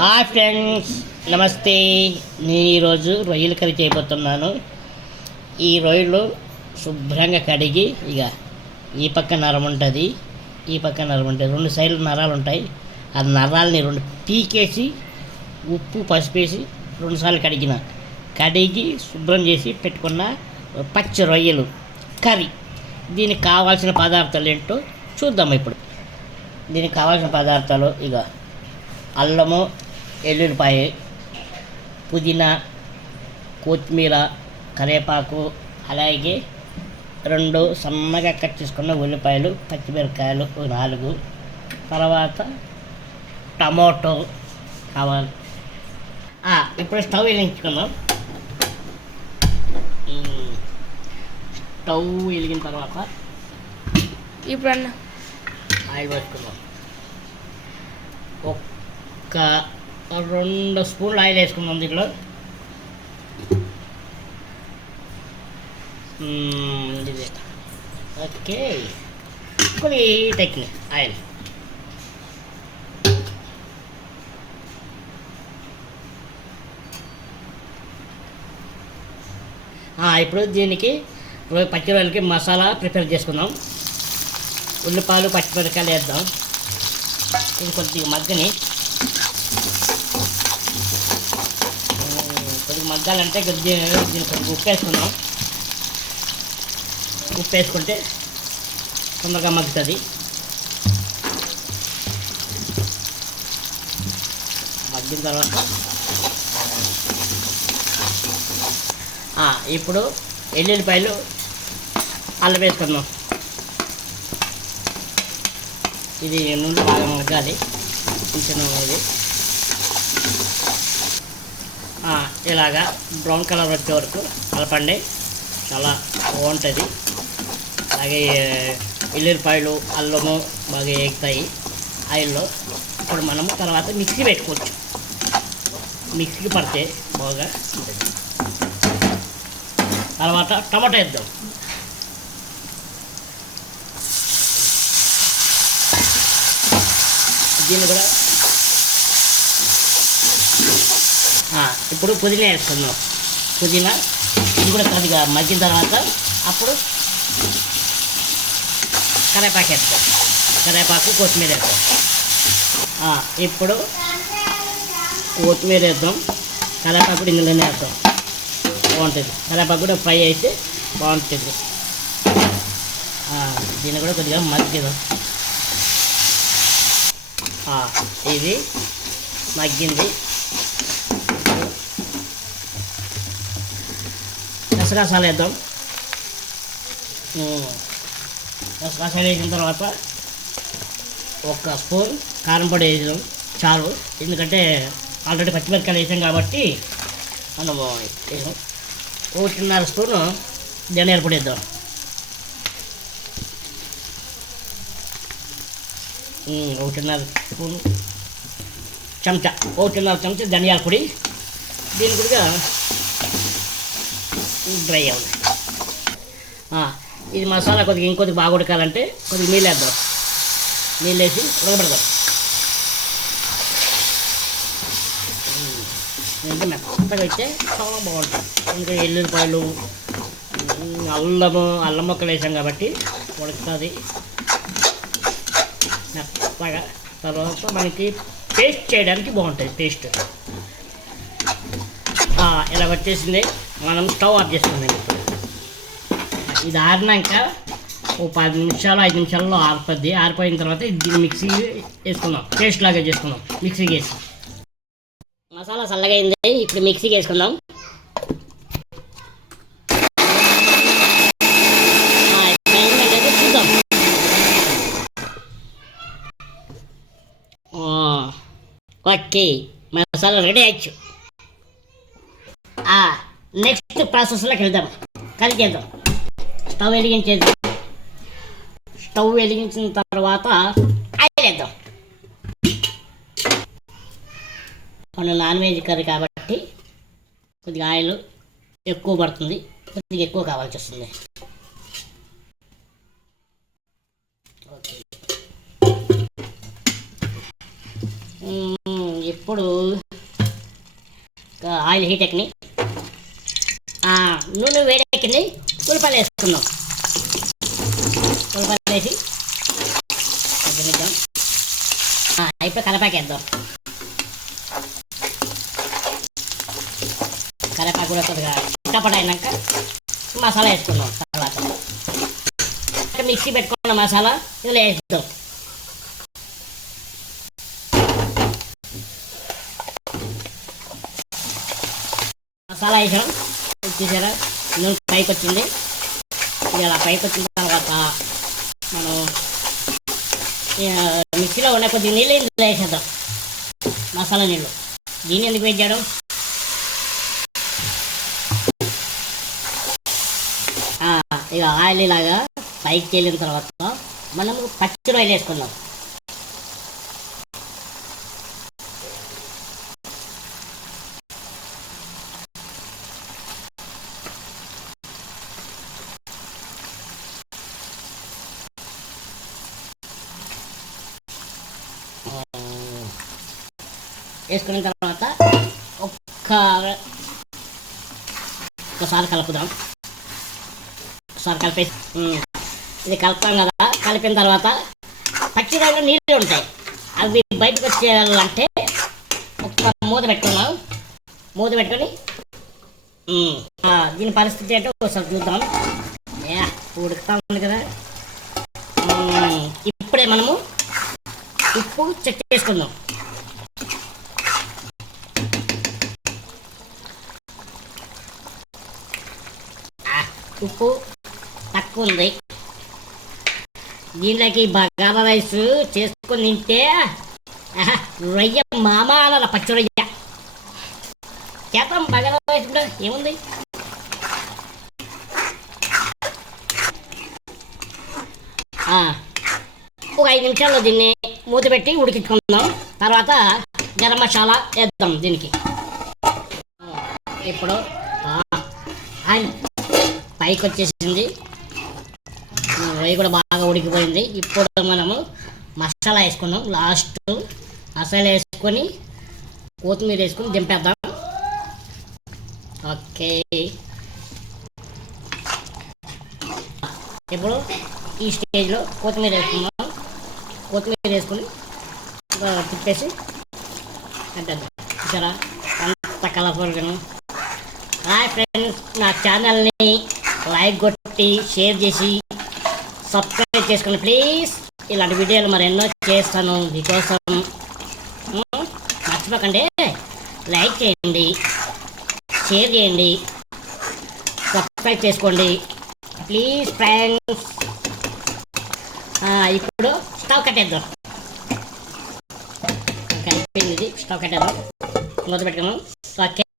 Hi friends, నమస్తే. నేను ఈరోజు రొయ్యల కర్రీ చేయబోతున్నాను. ఈ రొయ్యలు శుభ్రంగా కడిగి ఈ పక్క నరం ఉంటుంది, ఈ పక్క నరం ఉంటుంది, రెండు సైడ్లు నరాలు ఉంటాయి. ఆ నరాలని రెండు పీకేసి ఉప్పు పసుపేసి రెండుసార్లు కడిగి శుభ్రం చేసి పెట్టుకున్న పచ్చి రొయ్యలు కర్రీ. దీనికి కావాల్సిన పదార్థాలు ఏంటో చూద్దాం. ఇప్పుడు దీనికి కావాల్సిన పదార్థాలు అల్లము, ఎల్లుల్లిపాయ, పుదీనా, కొత్తిమీర, కరివేపాకు, అలాగే 2 సన్నగా కట్ చేసుకున్న ఉల్లిపాయలు, పచ్చిమిరపకాయలు 4, తర్వాత టమాటో కావాలి. ఇప్పుడు స్టవ్ వెలిగించుకుందాం. స్టవ్ వెలిగిన తర్వాత ఇప్పుడు ఆయిల్ వేసుకుందాం. ఒక 2 స్పూన్లు ఆయిల్ వేసుకుందాం. దీంట్లో ఓకే, కొన్ని టెక్ని ఆయిల్. ఇప్పుడు దీనికి పచ్చి రొయ్యలకి మసాలా ప్రిపేర్ చేసుకుందాం. ఉల్లిపాయలు, పచ్చిమిరపకాయలు వేద్దాం. ఇది కొద్దిగా మగ్గాలంటే దీనికి ఉప్పు వేసుకుందాం. ఉప్పు వేసుకుంటే తొందరగా మగ్గుతుంది. మగ్గిన తర్వాత ఇప్పుడు ఎల్లుల్లిపాయలు, అల్లం వేసుకుందాం. ఇది నూనె బాగా మగ్గాలి. కొంచెం ఇది ఇలాగా బ్రౌన్ కలర్ వచ్చే వరకు కలపండి, చాలా బాగుంటుంది. అలాగే ఎల్లుల్లిపాయలు, అల్లము బాగా ఎగుతాయి ఆయిల్లో. ఇప్పుడు మనము తర్వాత మిక్సీ పెట్టుకోవచ్చు. మిక్సీకి పడితే బాగా ఉంటుంది. తర్వాత టమాటా వేద్దాం. దీన్ని కూడా ఇప్పుడు పుదీనా వేసుకుందాం. పుదీనా ఇది కూడా కొద్దిగా మగ్గిన తర్వాత అప్పుడు కరివేపాకు వేస్తాం. కరివేపాకు, కొత్తిమీర వేద్దాం. ఇప్పుడు కొత్తిమీర వేద్దాం. కరివేపాకు కూడా ఇందులోనే వేద్దాం, బాగుంటుంది. కరివేపాకు కూడా ఫ్రై అయితే బాగుంటుంది. దీన్ని కూడా కొద్దిగా మగ్గిదాం. ఇది మగ్గింది. గసగసాలు వేద్దాం. గసగసాలు వేసిన తర్వాత 1 స్పూన్ కారం పొడి వేసాం చాలు. ఎందుకంటే ఆల్రెడీ పచ్చిమిరపకాయలు వేసాం కాబట్టి మనము వేసాం. 1.5 స్పూను ధనియాల పొడి వేద్దాం. 1.5 స్పూన్ చెంచా 1.5 చెంచా ధనియాల పొడి. దీని కూడా డ్రై అవ్వాలి. ఇది మసాలా కొద్దిగా ఇంకొద్దిగా బాగా ఉడకాలంటే కొద్దిగా నీళ్ళు వేద్దాం. నీళ్ళు వేసి ఉడకబెడదాం. మెత్తగా అయితే చాలా బాగుంటుంది. ఇంకా ఎల్లుల్లిపాయలు, అల్లం ముక్కలు వేసాం కాబట్టి ఉడుకుతుంది మెత్తగా. తర్వాత మనకి పేస్ట్ చేయడానికి బాగుంటుంది. పేస్ట్ ఇలా వచ్చేసింది. మనం స్టవ్ ఆఫ్ చేసుకుందాం. ఇప్పుడు ఇది ఆరినాక 10 నిమిషాలు 5 నిమిషాల్లో ఆరిపోద్ది. ఆరిపోయిన తర్వాత దీన్ని మిక్సీ వేసుకుందాం. పేస్ట్ లాగా చేసుకుందాం మిక్సీకి వేసి. మసాలా చల్లగా అయింది. ఇప్పుడు మిక్సీకి వేసుకుందాం. చూద్దాం. ఓకే, మసాలా రెడీ అయ్యచ్చు. నెక్స్ట్ ప్రాసెస్లోకి వెళ్దాం. కలిగేద్దాం. స్టవ్ వెలిగించిన తర్వాత ఆయిల్ వేద్దాం. మనం నాన్ వెజ్ కర్రీ కాబట్టి కొద్దిగా ఆయిల్ ఎక్కువ పడుతుంది, కొద్దిగా ఎక్కువ కావాల్సి వస్తుంది. ఓకే, ఇప్పుడు ఆయిల్ హీట్ ఎక్కినాయి, నూనె వేడెక్కింది, ఉల్లిపాయలు వేసుకుందాం. ఉల్లిపాయలు వేసి మగ్గనిద్దాం. ఇప్పుడు కరివేపాకు వేద్దాం. కరివేపాకు కూడా కొద్దిగా చిట్టపట అయినాక మసాలా వేసుకుందాం. తర్వాత మిక్సీ పెట్టుకున్న మసాలా ఇందులో వేద్దాం. మసాలా వేసాం, చూసారా నూనె పైకి వచ్చింది. ఇలా పైకి వచ్చిన తర్వాత మనం మిక్సీలో ఉన్న కొద్ది నీళ్ళు ఇందులో వేసేద్దాం. మసాలా నీళ్ళు. దీన్ని ఎందుకు వేసాడు? ఇక ఆయిల్ ఇలాగా పైకి తేలిన తర్వాత మనం పచ్చి రొయ్యలు వేసుకుందాం. వేసుకున్న తర్వాత ఒక్కసారి కలుపుదాం. ఒకసారి కలిపేసి ఇది కలుపుతాం కదా. కలిపిన తర్వాత పచ్చి రొయ్యలు నీళ్ళు ఉంటాయి, అవి బయటకు వచ్చేయాలంటే ఒక్క మూత పెట్టుకున్నాం. మూత పెట్టుకొని దీని పరిస్థితి ఏంటో ఒకసారి చూద్దాం. ఉడుకుతా ఉంది కదా. ఇప్పుడే మనము ఉప్పు చెక్ చేసుకుందాం. ఉప్పు తక్కువ ఉంది. దీనిలోకి బగారా రైస్ చేసుకొని తింటే రొయ్య మామ అనాల. పచ్చి రొయ్య చేద్దాం. బగారా రైస్ కూడా ఏముంది. ఒక 5 నిమిషాల్లో దీన్ని మూత పెట్టి ఉడికించుకుందాం. తర్వాత గరం మసాలా వేద్దాం దీనికి. ఇప్పుడు పైకి వచ్చేసింది, రొయ్య కూడా బాగా ఉడికిపోయింది. ఇప్పుడు మనము మసాలా వేసుకున్నాం. లాస్ట్ మసాలా వేసుకొని కొత్తిమీర వేసుకొని దింపేద్దాం. ఓకే, ఇప్పుడు ఈ స్టేజ్లో కొత్తిమీర వేసుకున్నాం. కొత్తిమీర వేసుకొని తిప్పేసి అంటేద్దాం. చూసారా అంత కలర్ఫుల్గా. హాయ్ ఫ్రెండ్స్, నా ఛానల్ని లైక్ కొట్టి షేర్ చేసి సబ్స్క్రైబ్ చేసుకోండి ప్లీజ్. ఇలాంటి వీడియోలు మరెన్నో చేస్తాను మీకోసం. మర్చిపోకండి, లైక్ చేయండి, షేర్ చేయండి, సబ్స్క్రైబ్ చేసుకోండి ప్లీజ్ ఫ్రెండ్స్. ఇప్పుడు స్టవ్ కట్టేద్దాం. అయిపోయింది, స్టవ్ కట్టేద్దాం. మూత పెట్టుకున్నాం. ఓకే.